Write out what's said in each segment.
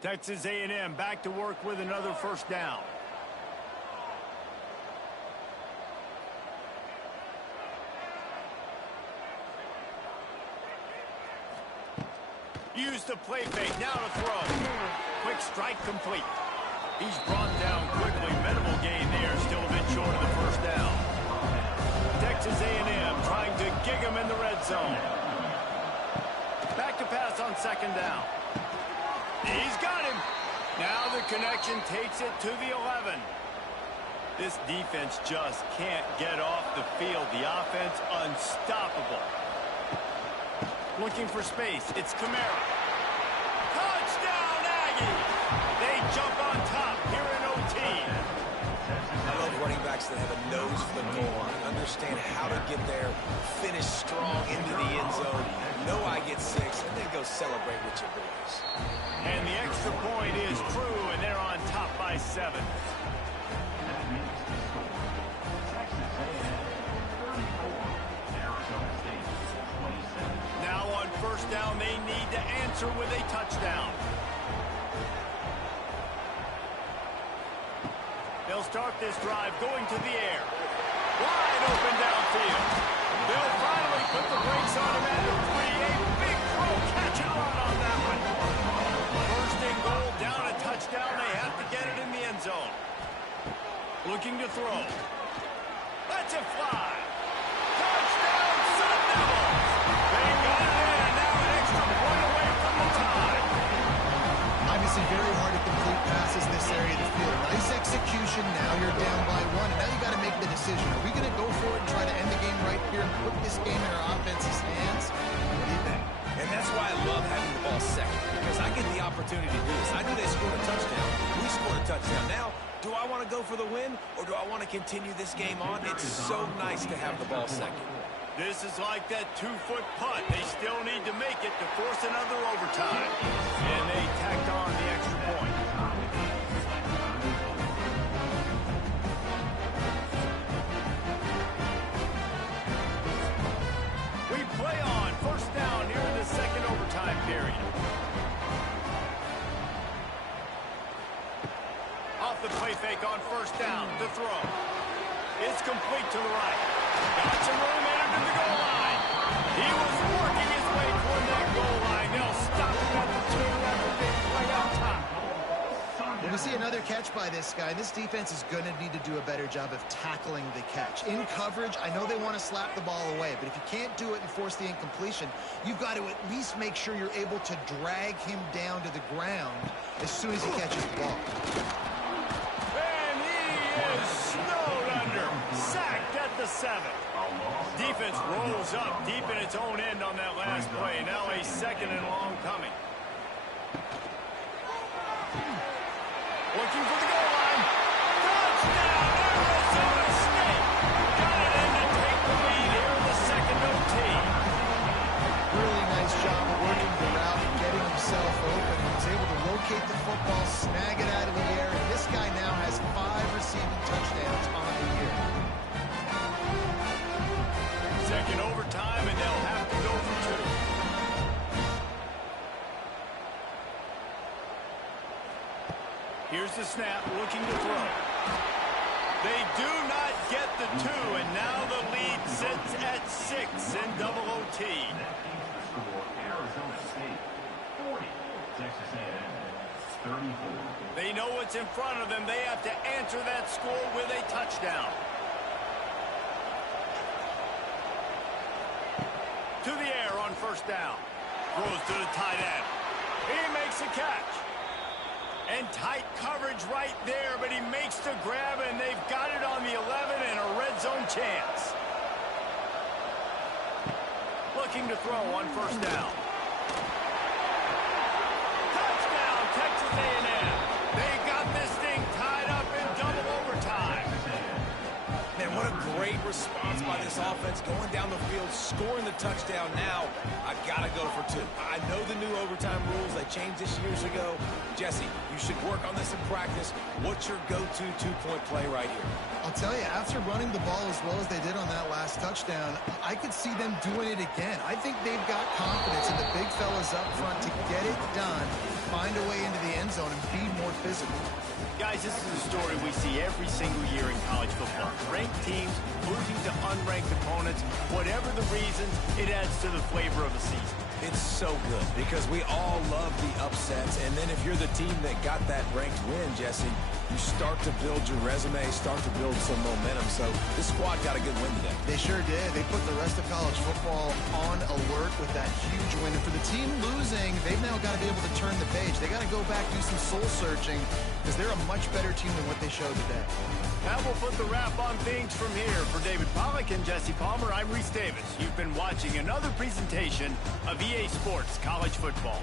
Texas A&M back to work with another first down. Use the play fake, now to throw. Quick strike complete. He's brought down quickly. Minimal gain there, still a bit short of the first down. Texas A&M trying to gig him in the red zone. Back to pass on second down. He's got him. Now the connection takes it to the 11. This defense just can't get off the field. The offense unstoppable. Looking for space. It's Kamara. Touchdown, Aggie! They jump on top here in OT. I love running backs that have a nose for the goal line. Understand how to get there, finish strong into the end zone, know I get 6, and then go celebrate with your boys. And the extra point is true, and they're on top by 7. Now on first down, they need to answer with a touchdown. They'll start this drive going to the air. Wide open downfield. They'll finally put the brakes on him at the 3. A big throw, catch and run on that one. First and goal, down a touchdown. They have to get it in the end zone. Looking to throw. Lets it fly. Touchdown, Sun Devils. They got it in. Now an extra point away from the tie. Obviously very hard to complete passes in this area of the field. Nice execution. Now you're down by 1, and now you got to make the decision. Are we going to go for it and try to end the game right here and put this game in our offense's hands? What do you think? And that's why I love having the ball second, because I get the opportunity to do this. I knew they scored a touchdown. We scored a touchdown. Now, do I want to go for the win, or do I want to continue this game on? It's so nice to have the ball second. This is like that 2-foot putt. They still need to make it to force another overtime. And they tacked on the extra point. We play on first down here in the second overtime period. Off the play fake on first down. The throw. It's complete to the right. Got some room into the goal line. He was working his way toward that goal line. They'll stop him at the 2 after big play out top. When we see another catch by this guy, this defense is going to need to do a better job of tackling the catch. In coverage, I know they want to slap the ball away, but if you can't do it and force the incompletion, you've got to at least make sure you're able to drag him down to the ground as soon as he catches the ball. And he is snowed under. Sacked at the 7. Defense rolls up deep in its own end on that last play. Now a second and long coming. Looking for the goal line. Touchdown, Arizona State. Got it in to take the lead here in the second OT. Really nice job of working the route and getting himself open. He was able to locate the football, snag it out of the air, and this guy now has 5 receiving touchdowns on the year. Second overtime, and they'll have to go for 2. Here's the snap, looking to throw. They do not get the 2, and now the lead sits at 6 in double OT. Arizona State 40, Texas A&M 34. They know what's in front of them. They have to answer that score with a touchdown. To the air on first down. Throws to the tight end. He makes a catch. And tight coverage right there, but he makes the grab, and they've got it on the 11 and a red zone chance. Looking to throw on first down. Touchdown, Texas A&M. They got this thing tied up in double overtime. Man, what a great response by this offense, going down the field, scoring the touchdown. Now, I've got to go for 2. I know the new overtime rules. They changed this years ago. Jesse, you should work on this in practice. What's your go-to 2-point play right here? I'll tell you, after running the ball as well as they did on that last touchdown, I could see them doing it again. I think they've got confidence in the big fellas up front to get it done find a way into the end zone and be more physical. Guys, this is a story we see every single year in college football. Ranked teams losing to unranked opponents. Whatever the reasons, it adds to the flavor of the season. It's so good because we all love the upsets, and then if you're the team that got that ranked win, Jesse, you start to build your resume, start to build some momentum. So this squad got a good win today. They sure did. They put the rest of college football on alert with that huge win. And for the team losing, they've now got to be able to turn the page. They got to go back, do some soul searching, because they're a much better team than what they showed today. That will put the wrap on things from here. For David Pollack and Jesse Palmer, I'm Reese Davis. You've been watching another presentation of EA Sports College Football.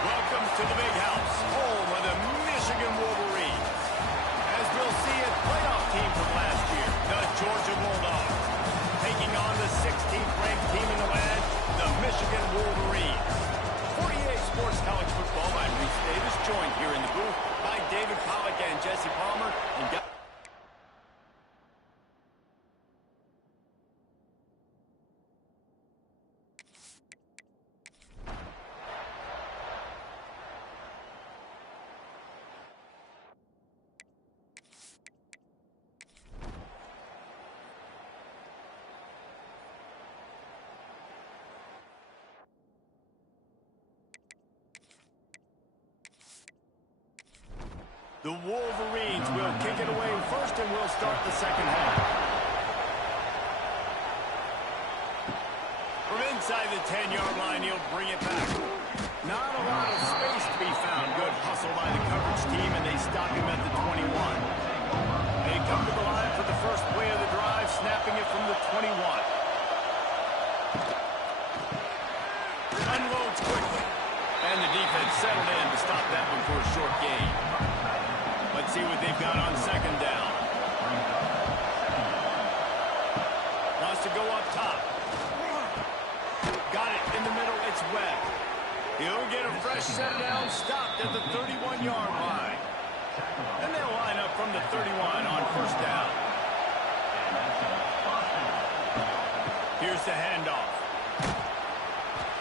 Welcome to the Big House, home of the Michigan Wolverines. As we'll see, a playoff team from last year, the Georgia Bulldogs, taking on the 16th ranked team in the land, the Michigan Wolverines. 48 Sports College Football, I'm Reese Davis, joined here in the booth by David Pollack and Jesse Palmer. And The Wolverines will kick it away first, and we'll start the second half. From inside the 10-yard line, he'll bring it back. Not a lot of space to be found. Good hustle by the coverage team, and they stop him at the 21. They come to the line for the first play of the drive, snapping it from the 21. Unloads quickly. And the defense settled in to stop that one for a short gain. Let's see what they've got on second down. Wants to go up top. Got it in the middle. It's Webb. He'll get a fresh set down, stopped at the 31-yard line. And they'll line up from the 31 on first down. Here's the handoff.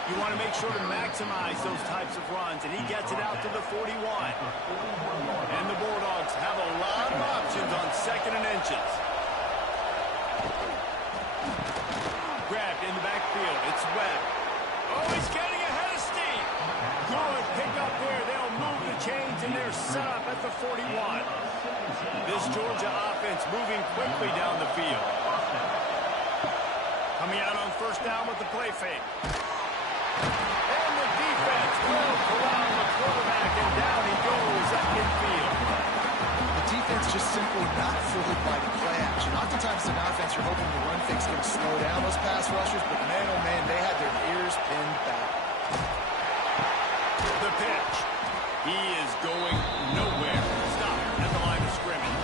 You want to make sure to maximize those types of runs, and he gets it out to the 41. And the Bulldogs have a lot of options on second and inches. Grabbed in the backfield. It's Webb. Oh, he's getting ahead of steam. Good pick up there. They'll move the chains, and they're set up at the 41. This Georgia offense moving quickly down the field. Coming out on first down with the play fake. And the defense will corral the quarterback, and down he goes up midfield. The defense just simply not fooled by the play action. Oftentimes in offense, you're hoping the run fix can slow down those pass rushers, but man, oh man, they had their ears pinned back. The pitch. He is going nowhere. Stop at the line of scrimmage.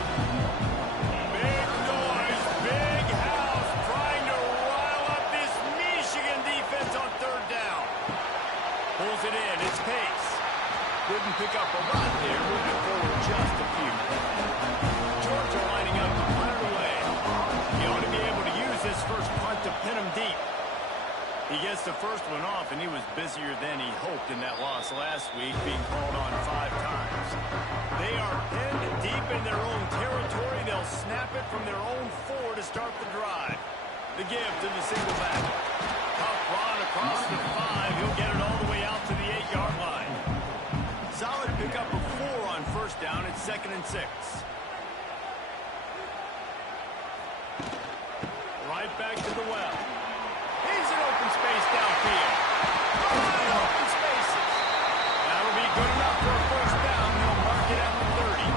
Big noise, big house, trying to rile up this Michigan defense on third down. Pulls it in. It's Pace. Couldn't pick up a lot there. Moving forward just a few. Georgia lining up to punt it away. He ought to be able to use this first punt to pin him deep. He gets the first one off, and he was busier than he hoped in that loss last week, being called on 5 times. They are pinned deep in their own territory. They'll snap it from their own 4 to start the drive. The give to the single back. Tough run across the 5. He'll get it all the way out to the 8-yard line. Solid pickup of 4 on first down. It's 2nd and 6. Right back to the well. He's in open space downfield. Wide open spaces. That'll be good enough for a first down. They'll mark it at the 30.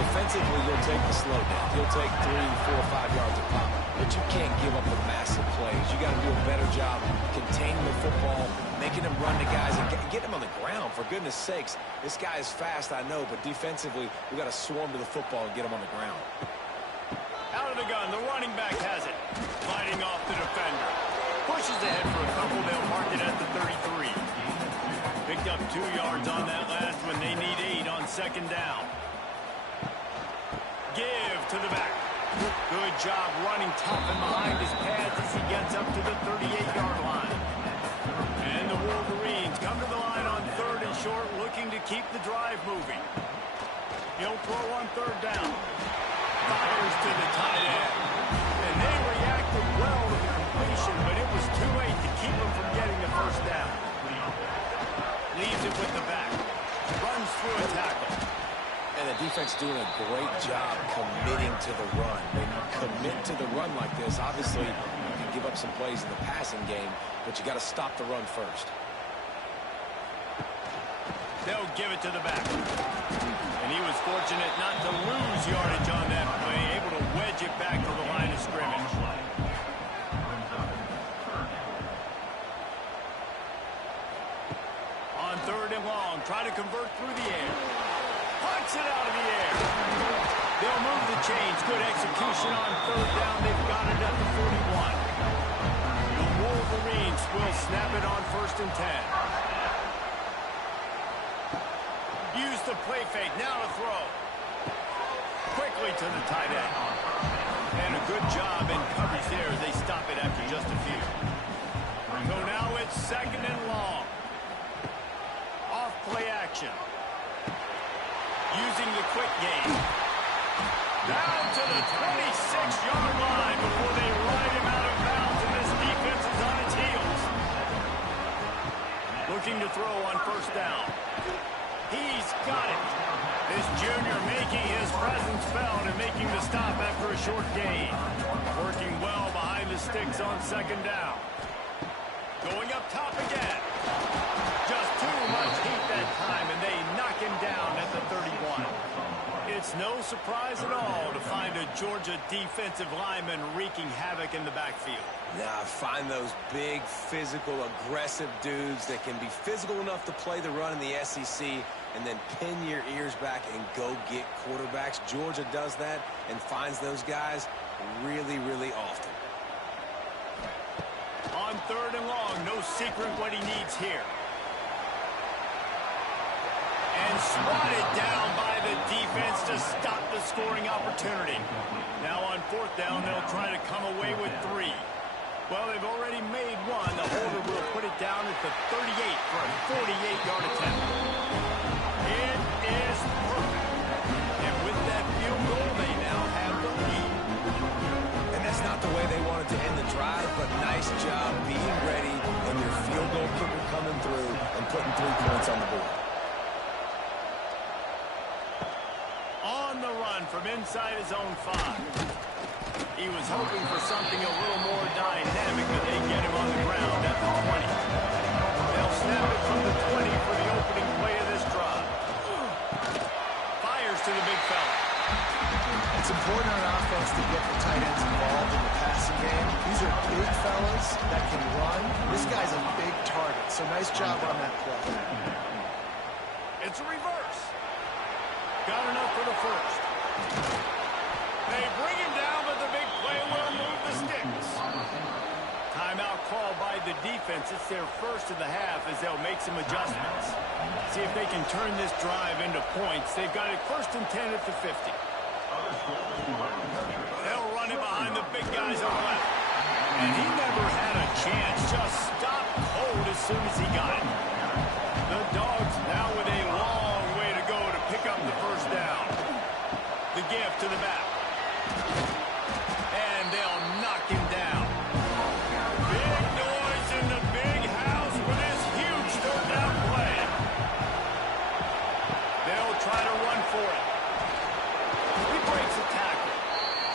Defensively, you'll take the slow down. You'll take 3, 4, 5 yards of pop. But you can't give up the massive plays. You got to do a better job containing the football, making them run the guys, and get them on the ground. For goodness sakes, this guy is fast, I know, but defensively, we got to swarm to the football and get him on the ground. Out of the gun, the running back has it. Fighting off the defender. Pushes ahead for a couple. They'll mark it at the 33. Picked up 2 yards on that last one. They need 8 on second down. Give to the back. Good job running tough and behind his pads as he gets up to the 38-yard line. And the Wolverines come to the line on 3rd and short, looking to keep the drive moving. He'll throw on 3rd down. Fires to the tight end. And they reacted well to the completion, but it was too late to keep him from getting the first down. Leaves it with the back. Runs through a tackle. And the defense doing a great job committing to the run. When you commit to the run like this, obviously you can give up some plays in the passing game, but you got to stop the run first. They'll give it to the back. And he was fortunate not to lose yardage on that play, able to wedge it back to the line of scrimmage. On 3rd and long, try to convert through the air. Punts it out of the air. They'll move the chains. Good execution on 3rd down. They've got it at the 41. The Wolverines will snap it on 1st and 10. Use the play fake. Now to throw. Quickly to the tight end. And a good job in coverage there as they stop it after just a few. So now it's 2nd and long. Off play action. Using the quick game. Down to the 26-yard line before they ride him out of bounds, and this defense is on its heels. Looking to throw on 1st down. He's got it. This junior making his presence felt and making the stop after a short gain. Working well behind the sticks on second down. Going up top again. Just too much heat that time, and they knock him down at the 31. It's no surprise at all to find a Georgia defensive lineman wreaking havoc in the backfield. Now, find those big, physical, aggressive dudes that can be physical enough to play the run in the SEC and then pin your ears back and go get quarterbacks. Georgia does that and finds those guys really, really often. On third and long, no secret what he needs here. And swatted down by the defense to stop the scoring opportunity. Now on fourth down, they'll try to come away with 3. Well, they've already made one. The holder will put it down at the 38 for a 48-yard attempt. It is perfect. And with that field goal, they now have the lead. And that's not the way they wanted to end the drive, but nice job being ready and your field goal kicker coming through and putting 3 points on the board. On the run from inside his own 5. He was hoping for something a little more dynamic, but they get him on the ground at the 20. They'll snap it from the 20 for the opening play of this drive. Fires to the big fella. It's important on offense to get the tight ends involved in the passing game. These are big fellas that can run. This guy's a big target, so nice job on that play. It's a reverse. Got enough for the first. They bring him down, but the big play will move the sticks. Timeout called by the defense. It's their first of the half as they'll make some adjustments. See if they can turn this drive into points. They've got it first and 10 at the 50. They'll run it behind the big guys on the left. And he never had a chance. Just stopped cold as soon as he got it. The Dogs now with a long way to go to pick up the first down. The give to the back. And they'll knock him down. Big noise in the big house for this huge third down play. They'll try to run for it. He breaks a tackle.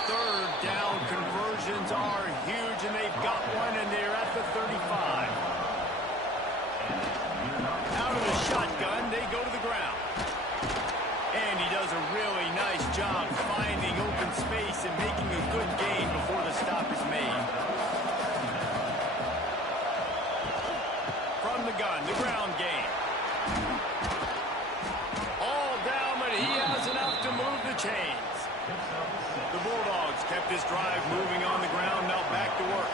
Third down conversions are huge, and they've got one, and they're at the 35. Out of the shotgun, they go to the ground. And he does a really nice job finding open space and making a good gain before the stop is made. From the gun, the ground game. All down, but he has enough to move the chains. The Bulldogs kept this drive moving on the ground, now back to work.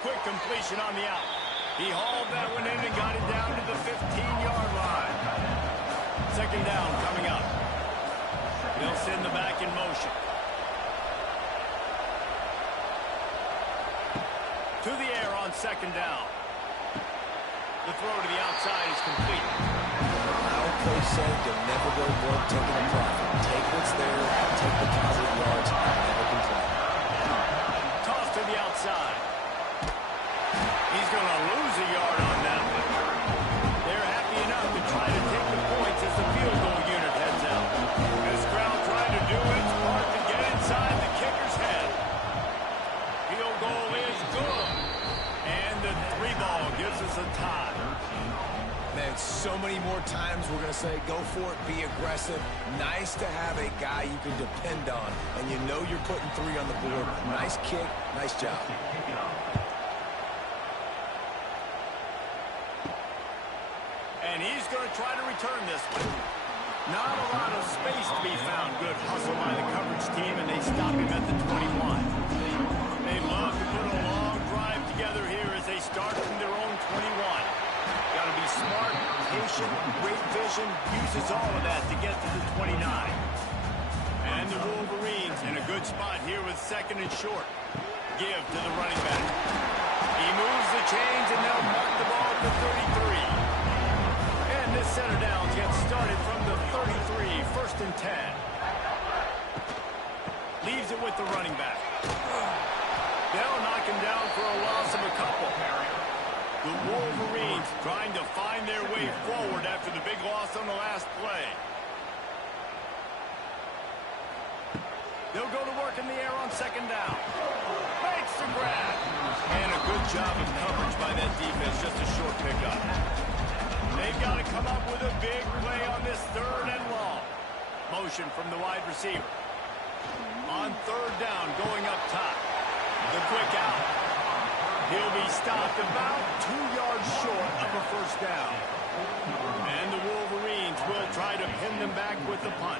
Quick completion on the out. He hauled that one in and got it down to the 15-yard line. Second down coming up. They'll send the back in motion. To the air on second down. The throw to the outside is complete. Our coach said you'll never go broke taking a profit. Take what's there, take the positive yards, and never complain. Toss to the outside. He's going to lose a yard on that one. They're happy enough to try to take the points as the field goal unit heads out. This crowd trying to do its part to get inside the kicker's head. Field goal is good. And the 3-ball gives us a tie. Man, so many more times we're going to say, go for it, be aggressive. Nice to have a guy you can depend on, and you know you're putting 3 on the board. Nice kick, nice job. And he's going to try to return this one. Not a lot of space to be found. Good hustle by the coverage team, and they stop him at the 21. They love to put a long drive together here as they start from their own 21. Got to be smart, patient, great vision, uses all of that to get to the 29. And the Wolverines in a good spot here with second and short. Give to the running back. He moves the chains, and they'll mark the ball at the 33. And this center down gets started from the 33, first and 10. Leaves it with the running back. They'll knock him down for a loss of a couple. The Wolverines trying to find their way forward after the big loss on the last play. They'll go to work in the air on second down. Makes the grab. And a good job of coverage by that defense, just a short pickup. They've got to come up with a big play on this third and long. Motion from the wide receiver. On third down, going up top. The quick out. He'll be stopped about 2 yards short of a first down. And the Wolverines will try to pin them back with the punt.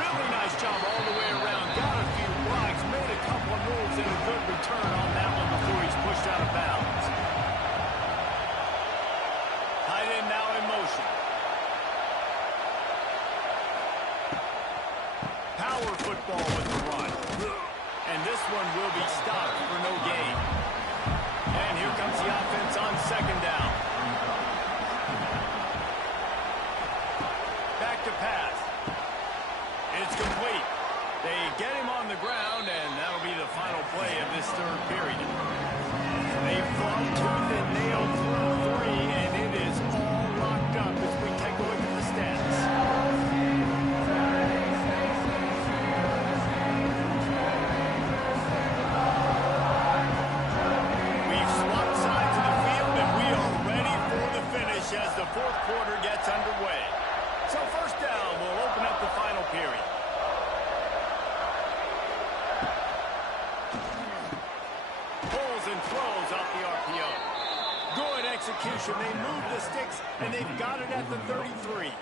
Really nice job all the way around. Got a few blocks, made a couple of moves, and a good return on that one before he's pushed out of bounds. Tight end now in motion. Power football with the run. And this one will be stopped for no gain. And here comes the offense on second down. Back to pass. It's complete. They get him on the ground, and that'll be the final play of this third period. They fought tooth and nail through 3, and it is all locked up as we take a look at the stats. We've swapped sides of the field, and we are ready for the finish as the fourth quarter gets underway. So first down will open up the final period. Pulls and throws off the RPO. Good execution. They move the sticks, and they've got it at the 33.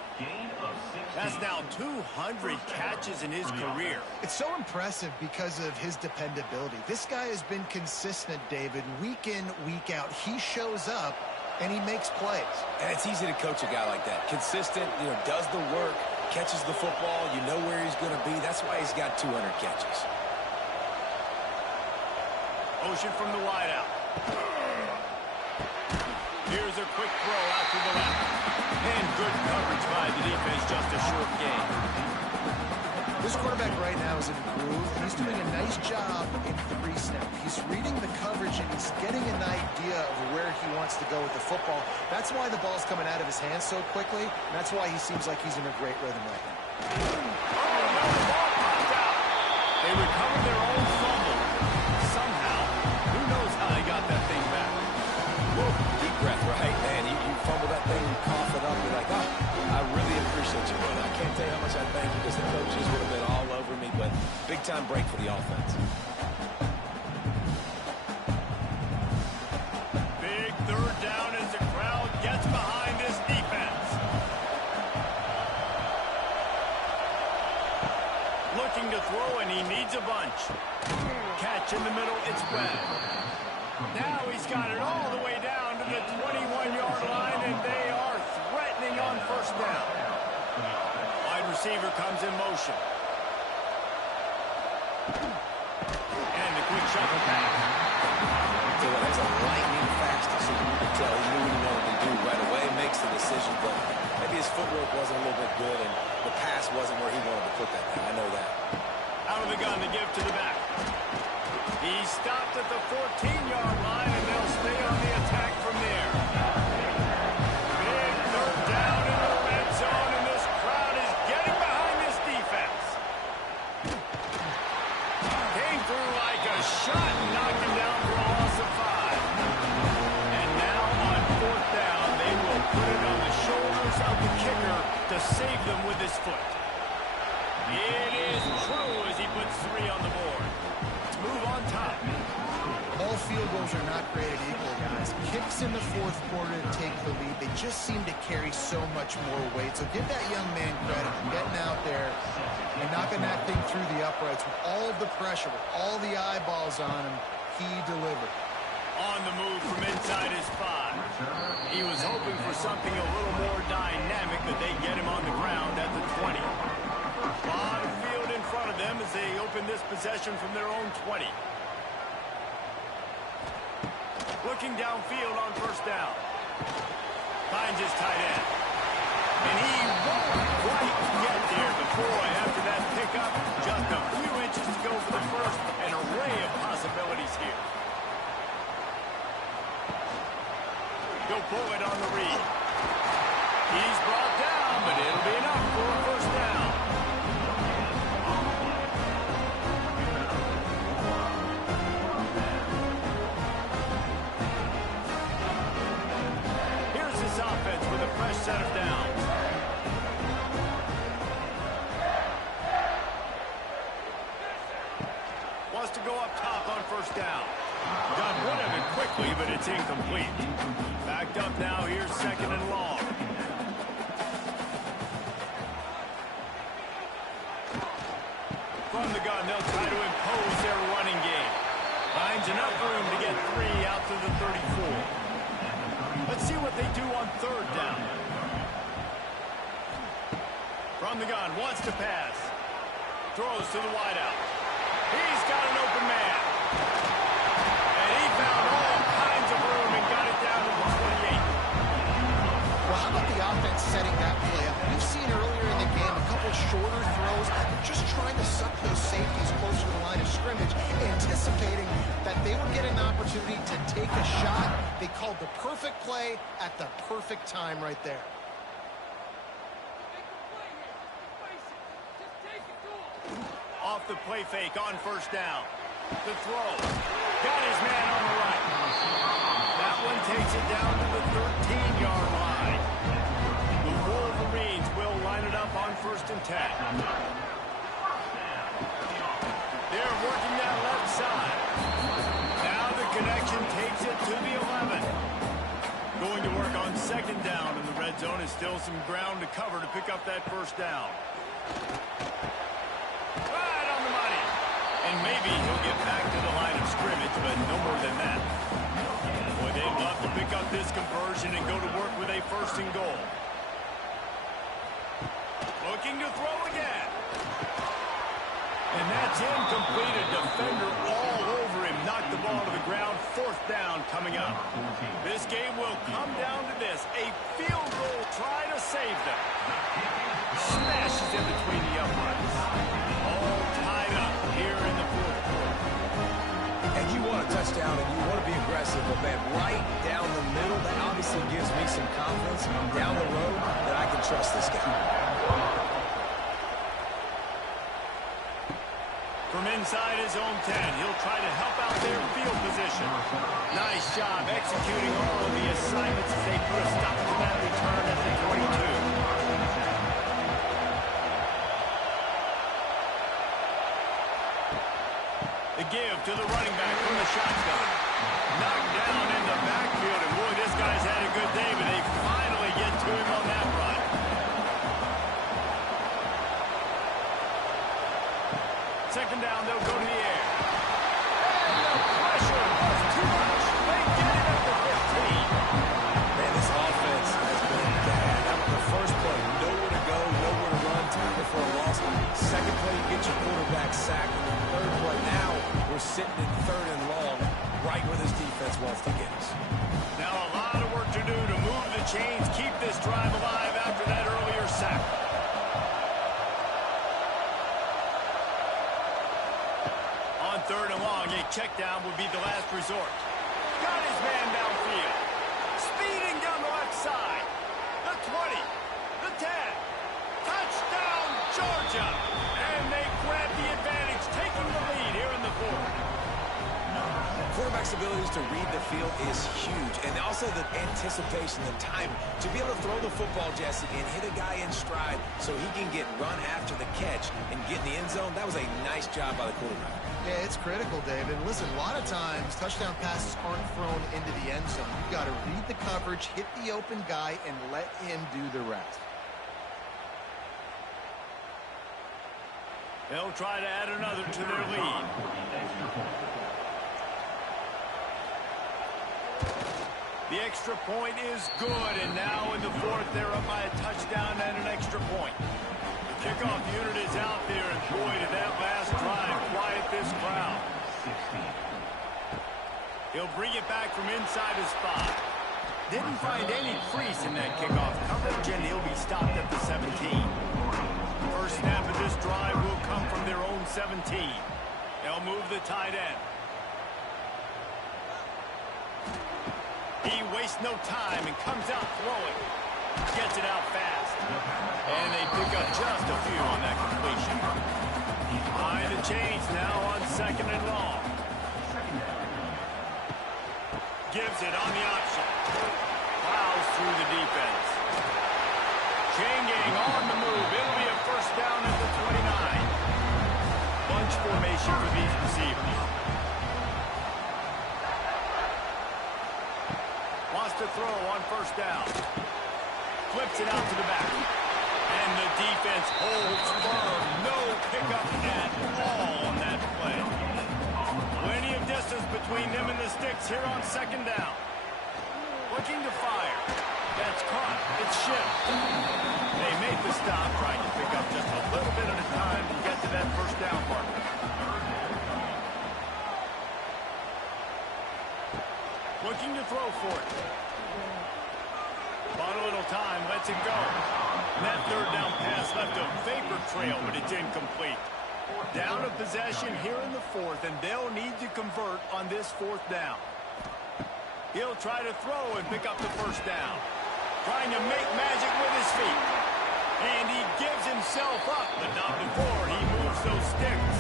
That's now 200 catches in his career. It's so impressive because of his dependability. This guy has been consistent, David, week in, week out. He shows up, and he makes plays. And it's easy to coach a guy like that. Consistent, does the work, catches the football. You know where he's going to be. That's why he's got 200 catches. Motion from the wide out. Here's a quick throw out to the left. And good coverage by the defense, just a short gain. This quarterback right now is in a groove, and he's doing a nice job in pre-snap. He's reading the coverage, and he's getting an idea of where he wants to go with the football. That's why the ball's coming out of his hands so quickly, and that's why he seems like he's in a great rhythm right now. Oh, no, the ball popped out. They recovered their own fumble. Somehow, who knows how they got that thing back. Whoa, deep breath, right? Man, you fumble that thing, you cough it up, you're like, oh, I really appreciate you, brother. I can't tell you how much I thank you because the coaches would have been all over me, but big-time break for the offense. Big third down as the crowd gets behind this defense. Looking to throw, and he needs a bunch. Catch in the middle, it's Webb. Now he's got it all the way down to the 21-yard line, and they are threatening on first down. Wide receiver comes in motion. And the quick shuffle pass. So that's a lightning fast decision. You can tell he knew what he wanted to do right away, makes the decision, but maybe his footwork wasn't a little bit good, and the pass wasn't where he wanted to put that thing. I know that. Out of the gun to give to the back. He stopped at the 14-yard line, and they'll stay on the attack from there. Big third down in the red zone, and this crowd is getting behind this defense. Came through like a shot and knocked him down for a loss of 5. And now on fourth down, they will put it on the shoulders of the kicker to save them with his foot. It is true as he puts 3 on the board. Let's move on top. All field goals are not created equal, guys. Kicks in the fourth quarter to take the lead. They just seem to carry so much more weight. So give that young man credit for getting out there and knocking that thing through the uprights with all of the pressure, with all the eyeballs on him. He delivered. On the move from inside his 5. He was hoping for something a little more dynamic, but they get him on the ground at the 20. A lot of field in front of them as they open this possession from their own 20. Looking downfield on first down. Finds his tight end. And he won't quite get there. But boy, after that pickup, just a few inches to go for the first. An array of possibilities here. He'll pull it on the read. He's brought down, but it'll be enough for a first down. Here's this offense with a fresh set of downs. Wants to go up top on first down. Got rid of it quickly, but it's incomplete. Backed up now, here's second and long. From the gun, they'll try to impose their running game. Finds enough room to get 3 out to the 34. Let's see what they do on third down. From the gun, wants to pass. Throws to the wideout. He's got an open man. And he found all kinds of room and got it down to the 28. Well, how about the offense setting that play up? We've seen earlier in the game a couple shorter throws, just trying to suck those safeties closer to the line of scrimmage, anticipating that they would get an opportunity to take a shot. They called the perfect play at the perfect time right there. Off the play fake on first down. The throw. Got his man on the right. That one takes it down to the 13-yard line. The Wolverines will line it up on first and 10. They're working that left side. Now the connection takes it to the 11. Going to work on second down, and the red zone is still some ground to cover to pick up that first down. Right on the money. And maybe he'll get back to the line of scrimmage, but no more than that. Boy, they'd love to pick up this conversion and go to work with a first and goal. Looking to throw again. And that's incomplete. A defender all over him. Knocked the ball to the ground. Fourth down coming up. This game will come down to this. A field goal try to save them. Smashes in between the uprights. All tied up here in the fourth quarter. And you want a touchdown and you want to be aggressive, but man, right down the middle, that obviously gives me some confidence down the road that I can trust this guy. From inside his own 10, he'll try to help out their field position. Nice job executing all of the assignments as they put a stop to that return at the 22. The give to the running back from the shotgun. Knocked down in the backfield, and boy, this guy's had a good day, but they finally get to him on that run. Second down, they'll go to the air. And the pressure was too much. They get it at the 15. Man, this offense has been bad. After the first play, nowhere to go, nowhere to run, tackle for a loss. Second play, you get your quarterback sacked. And the third play, now we're sitting in third and long, right where this defense wants to get us. Now a lot of work to do to move the chains, keep this drive alive after that earlier sack. On third and long, a check down would be the last resort. Got his man downfield. Speeding down the left side. The 20. The 10. Touchdown, Georgia. And they grab the advantage, taking the lead here in the fourth. Quarterback's abilities to read the field is huge, and also the anticipation, the time to be able to throw the football, Jesse, and hit a guy in stride so he can get run after the catch and get in the end zone. That was a nice job by the quarterback. Yeah, it's critical, David. Listen, a lot of times touchdown passes aren't thrown into the end zone. You've got to read the coverage, hit the open guy, and let him do the rest. They'll try to add another to their lead. The extra point is good, and now in the fourth, they're up by a touchdown and an extra point. The kickoff unit is out there, and boy, did that last drive quiet this crowd. He'll bring it back from inside his spot. Didn't find any crease in that kickoff coverage, and he'll be stopped at the 17. First snap of this drive will come from their own 17. They'll move the tight end. He wastes no time and comes out throwing. Gets it out fast. And they pick up just a few on that completion. Behind the chains now on 2nd and long. Gives it on the option. Plows through the defense. Chain gang on the move. It'll be a first down at the 29. Bunch formation for these receivers. Wants to throw on first down. Flips it out to the back. And the defense holds firm. No pickup at all on that play. Plenty of distance between them and the sticks here on 2nd down. Looking to fire. That's caught. It's shipped. They make the stop, trying to pick up just a little bit at a time to get to that first down marker. Looking to throw for it. Bought a little time, lets it go. And that 3rd down pass left a vapor trail, but it's incomplete. Down of possession here in the 4th, and they'll need to convert on this 4th down. He'll try to throw and pick up the first down. Trying to make magic with his feet. And he gives himself up, but not before he moves those sticks.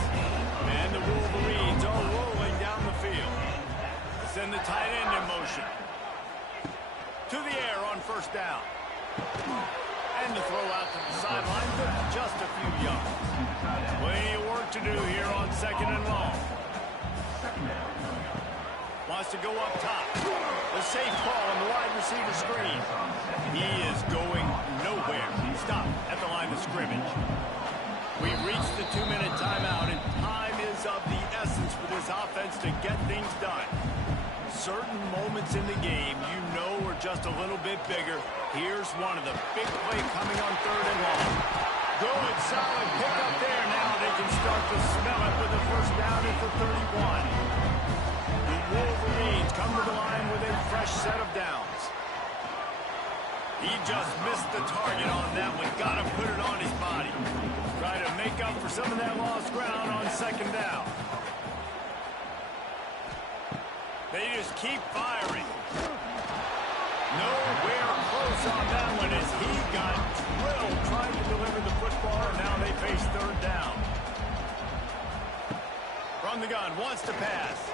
And the Wolverines are rolling down the field. Send the tight end in motion. To the air on first down. And the throw out to the sideline for just a few yards. Plenty of work to do here on 2nd and long. Wants to go up top. The safe ball on the wide receiver screen. He is going nowhere. Stop at the line of scrimmage. We've reached the 2-minute timeout, and time is of the essence for this offense to get things done. Certain moments in the game you know are just a little bit bigger. Here's one of the big play coming on 3rd and long. Good, solid pick up there. Now they can start to smell it with the first down at the 31. The Wolverines come to the line with a fresh set of downs. He just missed the target on that one. Got to put it on his body. Try to make up for some of that lost ground on 2nd down. They just keep firing. Nowhere close on that one as he got drilled trying to deliver the football, and now they face 3rd down. From the gun, wants to pass.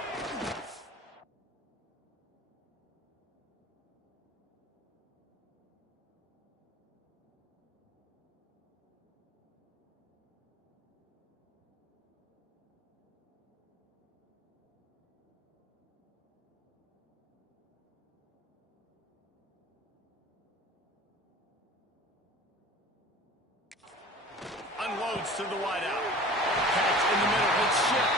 Unloads to the wideout. Catch in the middle. It's shipped.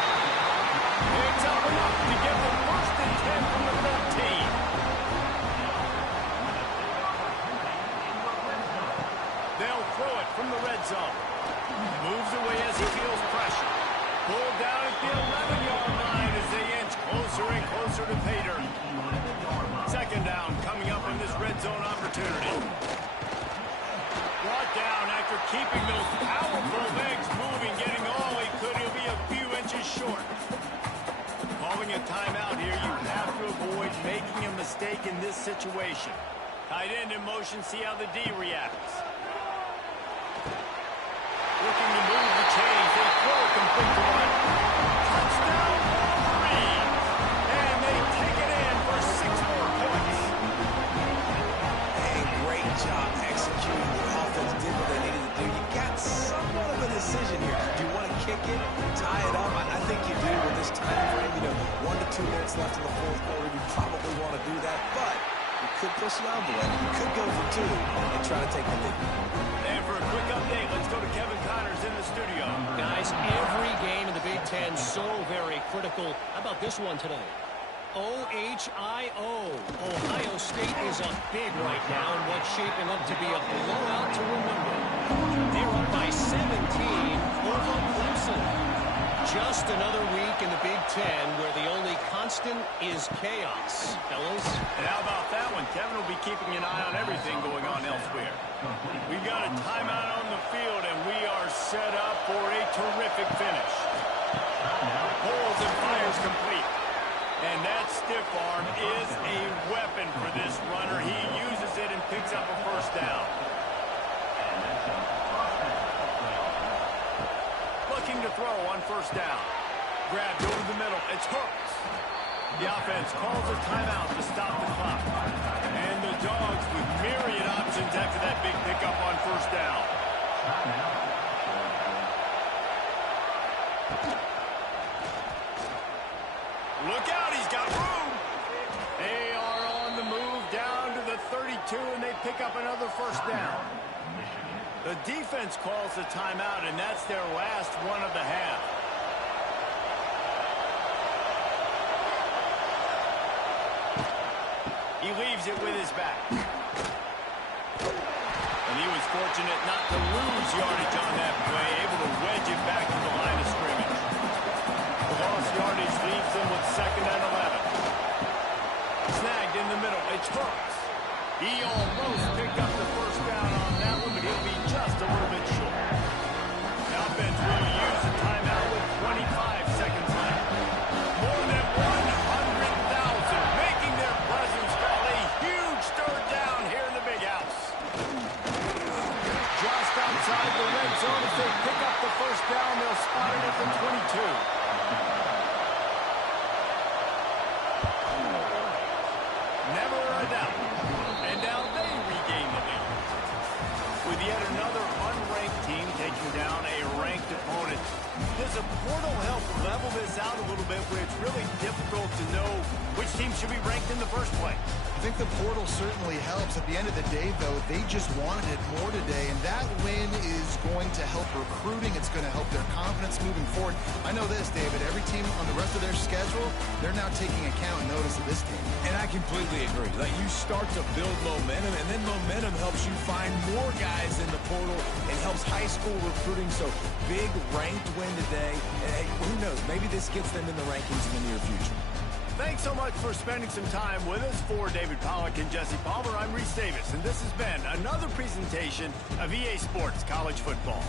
Picks up enough to get the 1st and 10 from the 13. They'll throw it from the red zone. Moves away as he feels pressure. Pulled down at the 11-yard line as they inch closer and closer to pay dirt. 2nd down coming up on this red zone opportunity. Brought down after keeping those powerful legs moving, getting all he could. He'll be a few inches short. Calling a timeout here, you have to avoid making a mistake in this situation. Tight end in motion, see how the D reacts. Looking to move the chains. They throw it complete to right. Touchdown, Wolverines! And they take it in for 6 more points. Hey, great job executing. The offense did what they needed to do. You got somewhat of a decision here. Do you want to kick it, tie it up? I think you do with this time frame. 1 to 2 minutes left in the 4th quarter. You probably want to do that, but you could push the envelope. You could go for 2 and try to take the lead. And for a quick update, let's go to Kevin Connors in the studio. Guys, every game in the Big Ten so very critical. How about this one today? OHIO. Ohio State is up big right now in what's shaping up to be a blowout to remember. They're up by 17 over Clemson. Just another week in the Big Ten where the only constant is chaos, fellas. And how about that one? Kevin will be keeping an eye on everything going on elsewhere. We've got a timeout on the field, and we are set up for a terrific finish. Pulls and fires complete. And that stiff arm is a weapon for this runner. He uses it and picks up a first down. Looking to throw on first down. Grabbed over the middle. It's hooked. The offense calls a timeout to stop the clock. And the Dogs with myriad options after that big pickup on first down. Look out, he's got room. They are on the move down to the 32, and they pick up another first down. The defense calls a timeout, and that's their last one of the half. He leaves it with his back. And he was fortunate not to lose yardage on that play, able to wedge it back to the line of scrimmage. The lost yardage leaves him with 2nd and 11. Snagged in the middle. It's hooked. He almost picked up the first down on that one, but he'll be just a little bit short. The offense will use a timeout with 25 seconds left. More than 100,000 making their presence felt. A huge third down here in the big house. Just outside the red zone. If they pick up the first down, they'll spot it at the 22. Never a doubt. And now they regain the lead. With yet another unranked team taking down a ranked opponent. Does a portal help level this out a little bit where it's really difficult to know which team should be ranked in the first place? I think the portal certainly helps. At the end of the day, though, they just wanted it more today, and that win is going to help recruiting. It's going to help their confidence moving forward. I know this, David. Every team on the rest of their schedule, they're now taking account and notice of this team. And I completely agree. Like, you start to build momentum, and then momentum helps you find more guys in the portal. It helps high school recruiting. So big ranked win today. And hey, who knows? Maybe this gets them in the rankings in the near future. Thanks so much for spending some time with us. For David Pollack and Jesse Palmer, I'm Reese Davis, and this has been another presentation of EA Sports College Football.